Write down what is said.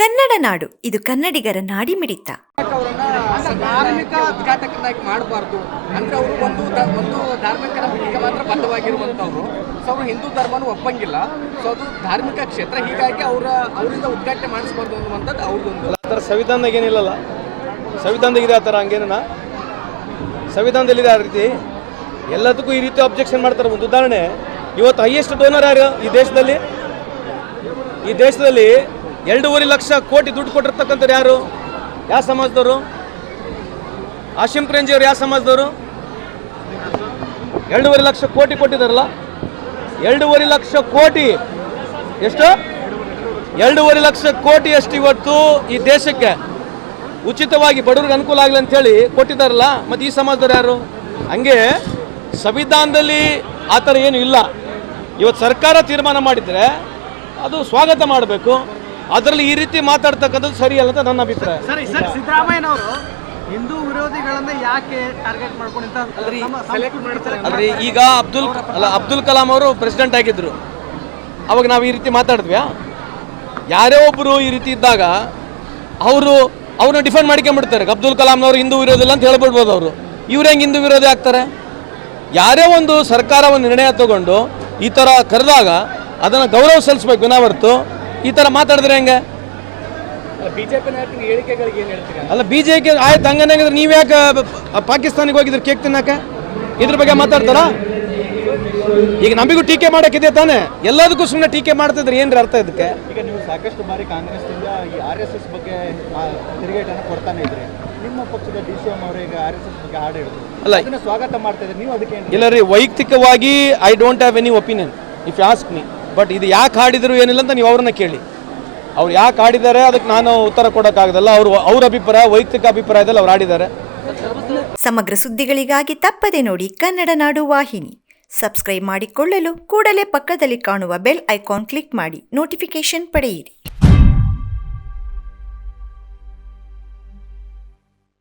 ಕನ್ನಡ ನಾಡು. ಇದು ಕನ್ನಡಿಗರ ನಾಡಿ ಮಿಡಿತ. ಧಾರ್ಮಿಕ ಉದ್ಘಾಟಕನಾಗಿ ಮಾಡಬಾರ್ದು. ಅಂದ್ರೆ ಅವರು ಒಂದು ಒಂದು ಧಾರ್ಮಿಕರ ಬಿಟ್ಟಿಗೆ ಮಾತ್ರ ಬದ್ಧವಾಗಿರುವಂತವ್ರು ಸೊ ಅವರು ಹಿಂದೂ ಧರ್ಮನೂ ಒಪ್ಪಂಗಿಲ್ಲ. ಸೊ ಅದು ಧಾರ್ಮಿಕ ಕ್ಷೇತ್ರ. ಹೀಗಾಗಿ ಅವರ ಅವರಿಂದ ಉದ್ಘಾಟನೆ ಮಾಡಿಸ್ಬಾರ್ದು ಅನ್ನುವಂಥದ್ದು ಅವ್ರದ್ದೊಂದು ಆ ಥರ ಸಂವಿಧಾನದಾಗ ಏನಿಲ್ಲಲ್ಲ ಸಂವಿಧಾನದಾಗಿದೆ ಆ ಥರ ಹಂಗೇನ ಸಂವಿಧಾನದಲ್ಲಿದೆ ಆ ರೀತಿ. ಎಲ್ಲದಕ್ಕೂ ಈ ರೀತಿ ಅಬ್ಜೆಕ್ಷನ್ ಮಾಡ್ತಾರೆ. ಒಂದು ಉದಾಹರಣೆ ಇವತ್ತು ಹೈಯೆಸ್ಟ್ ಡೋನರ್ ಯಾರು ಈ ದೇಶದಲ್ಲಿ? ಈ ದೇಶದಲ್ಲಿ ಎರಡೂವರೆ ಲಕ್ಷ ಕೋಟಿ ದುಡ್ಡು ಕೊಟ್ಟಿರ್ತಕ್ಕಂಥವ್ರು ಯಾರು? ಯಾವ ಸಮಾಜದವರು? ಆಶಿಂ ಪ್ರೇಂಜಿ ಅವರು ಯಾವ ಸಮಾಜದವರು? ಎರಡೂವರೆ ಲಕ್ಷ ಕೋಟಿ ಕೊಟ್ಟಿದ್ದಾರಲ್ಲ? ಎರಡೂವರೆ ಲಕ್ಷ ಕೋಟಿ. ಎಷ್ಟು? ಎರಡೂವರೆ ಲಕ್ಷ ಕೋಟಿ ಅಷ್ಟು ಇವತ್ತು ಈ ದೇಶಕ್ಕೆ. ಉಚಿತವಾಗಿ ಬಡವರಿಗೆ ಅನುಕೂಲ ಆಗಲಿ ಅಂತೇಳಿ ಕೊಟ್ಟಿದ್ದಾರಲ್ಲ, ಮತ್ತು ಈ ಸಮಾಜದವ್ರು ಯಾರು? ಹಂಗೆ ಸಂವಿಧಾನದಲ್ಲಿ ಆ ಥರ ಏನು ಇಲ್ಲ. ಇವತ್ತು ಸರ್ಕಾರ ತೀರ್ಮಾನ ಮಾಡಿದರೆ ಅದು ಸ್ವಾಗತ ಮಾಡಬೇಕು. ಅದರಲ್ಲಿ ಈ ರೀತಿ ಮಾತಾಡ್ತಕ್ಕಂಥದ್ದು ಸರಿಯಲ್ಲ ಅಂತ ನನ್ನ ಅಭಿಪ್ರಾಯ. ಸರಿ ಸರ್ ಸಿದ್ದರಾಮಯ್ಯನವರು ಹಿಂದೂ ವಿರೋಧಿಗಳನ್ನ ಯಾಕೆ ಟಾರ್ಗೆಟ್ ಮಾಡ್ಕೊಂಡು ಅಲ್ರಿ ಈಗ ಅಬ್ದುಲ್ ಅಲ್ಲ ಅಬ್ದುಲ್ ಕಲಾಂ ಅವರು ಪ್ರೆಸಿಡೆಂಟ್ ಆಗಿದ್ರು. ಅವಾಗ ನಾವು ಈ ರೀತಿ ಮಾತಾಡಿದ್ವಿ ಯಾರೇ ಒಬ್ಬರು ಈ ರೀತಿ ಇದ್ದಾಗ ಅವರು ಅವ್ರನ್ನ ಡಿಫೆಂಡ್ ಮಾಡ್ಕೊಂಡ್ಬಿಡ್ತಾರೆ. ಅಬ್ದುಲ್ ಕಲಾಂನವರು ಹಿಂದೂ ವಿರೋಧಿಲ್ಲ ಅಂತ ಹೇಳ್ಬಿಡ್ಬೋದು ಅವರು. ಇವ್ರು ಹೆಂಗೆ ಹಿಂದೂ ವಿರೋಧಿ ಆಗ್ತಾರೆ? ಯಾರೇ ಒಂದು ಸರ್ಕಾರ ಒಂದು ನಿರ್ಣಯ ತಗೊಂಡು ಈ ಥರ ಕರೆದಾಗ ಅದನ್ನು ಗೌರವ ಸಲ್ಲಿಸ್ಬೇಕು ವಿನಾ ಹೊರತು ಈ ಥರ ಮಾತಾಡಿದ್ರೆ ಹೆಂಗೆ? ಅಲ್ಲ ಬಿಜೆಪಿ ಆಯ್ತು ಹಂಗಂದ್ರೆ ನೀವು ಯಾಕೆ ಪಾಕಿಸ್ತಾನಿಗೆ ಹೋಗಿದ್ರೆ ಕೇಕ್ ತಿನ್ನಕ ಇದ್ರ ಬಗ್ಗೆ ಮಾತಾಡ್ತಾರ? ಈಗ ನಮಗೂ ಟೀಕೆ ಮಾಡಕ್ಕಿದೆ ತಾನೆ? ಎಲ್ಲದಕ್ಕೂ ಸುಮ್ಮನೆ ಟೀಕೆ ಮಾಡ್ತಿದ್ರೆ ಏನ್ರಿ ಅರ್ಥ ಇದಕ್ಕೆ? ಈಗ ನೀವು ಸಾಕಷ್ಟು ಬಾರಿ ಕಾಂಗ್ರೆಸ್ನಿಂದ ಈ ಆರ್ ಎಸ್ ಎಸ್ ಬಗ್ಗೆ ತಿರುಗೇಟನ್ನು ಕೊಡ್ತಾನೆ ಇದ್ರಿ. ನಿಮ್ಮ ಪಕ್ಷದ ಡಿ ಸಿ ಎಂ ಅವರು ಈಗ ಆರ್ ಎಸ್ ಎಸ್ ಬಗ್ಗೆ ಹಾಡು ಹೇಳಿದ್ರು ಅಲ್ಲ ಸ್ವಾಗತ ಮಾಡ್ತಾ ಇದ್ರಿ ನೀವು ಅದಕ್ಕೆ ಇಲ್ಲ ರೀ ವೈಯಕ್ತಿಕವಾಗಿ I don't have any opinion if ask me but ಇದು ಯಾಕೆ ಹಾಡಿದ್ರು ಏನಿಲ್ಲ ಅಂತ ನೀವು ಅವ್ರನ್ನ ಕೇಳಿ. ಅವ್ರು ಯಾಕೆ ಹಾಡಿದ್ದಾರೆ ಅದಕ್ಕೆ ನಾನು ಉತ್ತರ ಕೊಡೋಕ್ಕಾಗದಲ್ಲ. ಅವರು ಅವ್ರ ಅಭಿಪ್ರಾಯ, ವೈಯಕ್ತಿಕ ಅಭಿಪ್ರಾಯದಲ್ಲಿ ಅವ್ರು ಆಡಿದ್ದಾರೆ ಸಮಗ್ರ ಸುದ್ದಿಗಳಿಗಾಗಿ ತಪ್ಪದೆ ನೋಡಿ ಕನ್ನಡ ನಾಡು ವಾಹಿನಿ. ಸಬ್ಸ್ಕ್ರೈಬ್ ಮಾಡಿಕೊಳ್ಳಲು ಕೂಡಲೇ ಪಕ್ಕದಲ್ಲಿ ಕಾಣುವ ಬೆಲ್ ಐಕಾನ್ ಕ್ಲಿಕ್ ಮಾಡಿ ನೋಟಿಫಿಕೇಶನ್ ಪಡೆಯಿರಿ.